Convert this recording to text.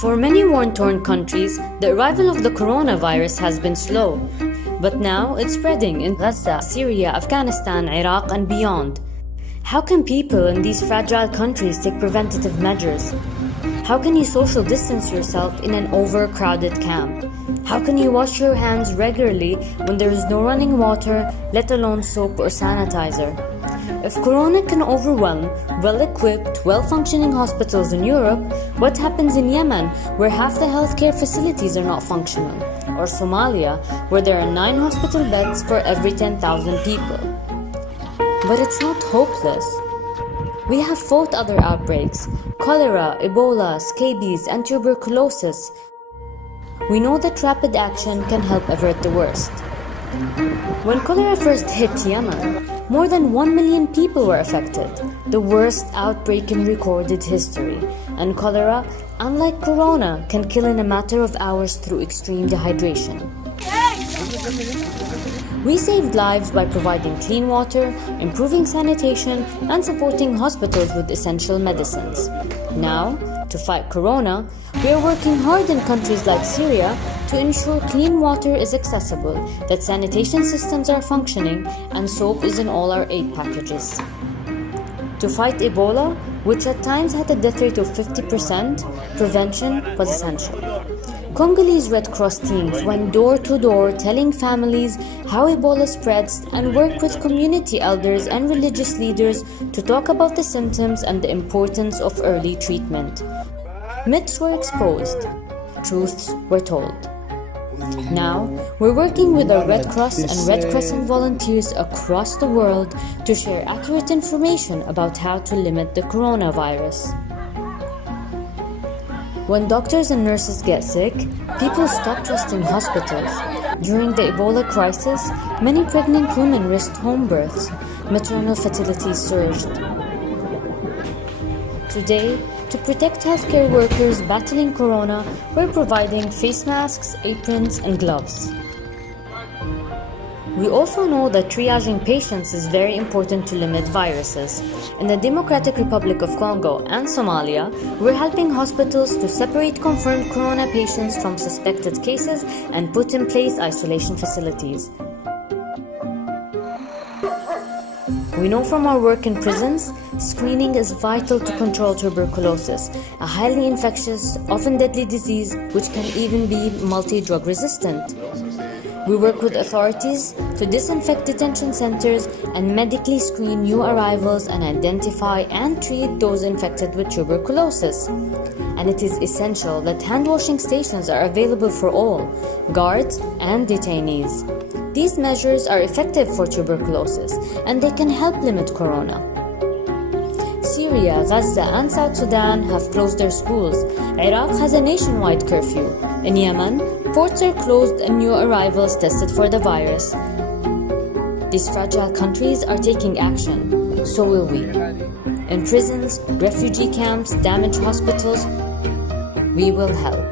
For many war-torn countries, the arrival of the coronavirus has been slow. But now it's spreading in Gaza, Syria, Afghanistan, Iraq, and beyond. How can people in these fragile countries take preventative measures? How can you social distance yourself in an overcrowded camp? How can you wash your hands regularly when there is no running water, let alone soap or sanitizer? If Corona can overwhelm well-equipped, well-functioning hospitals in Europe, what happens in Yemen, where half the healthcare facilities are not functional? Or Somalia, where there are 9 hospital beds for every 10,000 people? But it's not hopeless. We have fought other outbreaks: cholera, ebola, scabies, and tuberculosis. We know that rapid action can help avert the worst. When cholera first hit Yemen, more than 1 million people were affected, the worst outbreak in recorded history. And cholera, unlike corona, can kill in a matter of hours through extreme dehydration. We saved lives by providing clean water, improving sanitation, and supporting hospitals with essential medicines. Now, to fight corona, we are working hard in countries like Syria to ensure clean water is accessible, that sanitation systems are functioning, and soap is in all our aid packages. To fight Ebola, which at times had a death rate of 50%, prevention was essential. Congolese Red Cross teams went door to door telling families how Ebola spreads and worked with community elders and religious leaders to talk about the symptoms and the importance of early treatment. Myths were exposed, truths were told. Now, we're working with our Red Cross and Red Crescent volunteers across the world to share accurate information about how to limit the coronavirus. When doctors and nurses get sick, people stop trusting hospitals. During the Ebola crisis, many pregnant women risked home births. Maternal fertility surged. Today, to protect healthcare workers battling corona, we're providing face masks, aprons, and gloves. We also know that triaging patients is very important to limit viruses. In the Democratic Republic of Congo and Somalia, we're helping hospitals to separate confirmed corona patients from suspected cases and put in place isolation facilities. We know from our work in prisons, screening is vital to control tuberculosis, a highly infectious, often deadly disease which can even be multi-drug resistant. We work with authorities to disinfect detention centers and medically screen new arrivals and identify and treat those infected with tuberculosis. And it is essential that hand-washing stations are available for all, guards and detainees. These measures are effective for tuberculosis and they can help limit corona. Syria, Gaza, and South Sudan have closed their schools. Iraq has a nationwide curfew. In Yemen, ports are closed and new arrivals tested for the virus. These fragile countries are taking action. So will we. In prisons, refugee camps, damaged hospitals, we will help.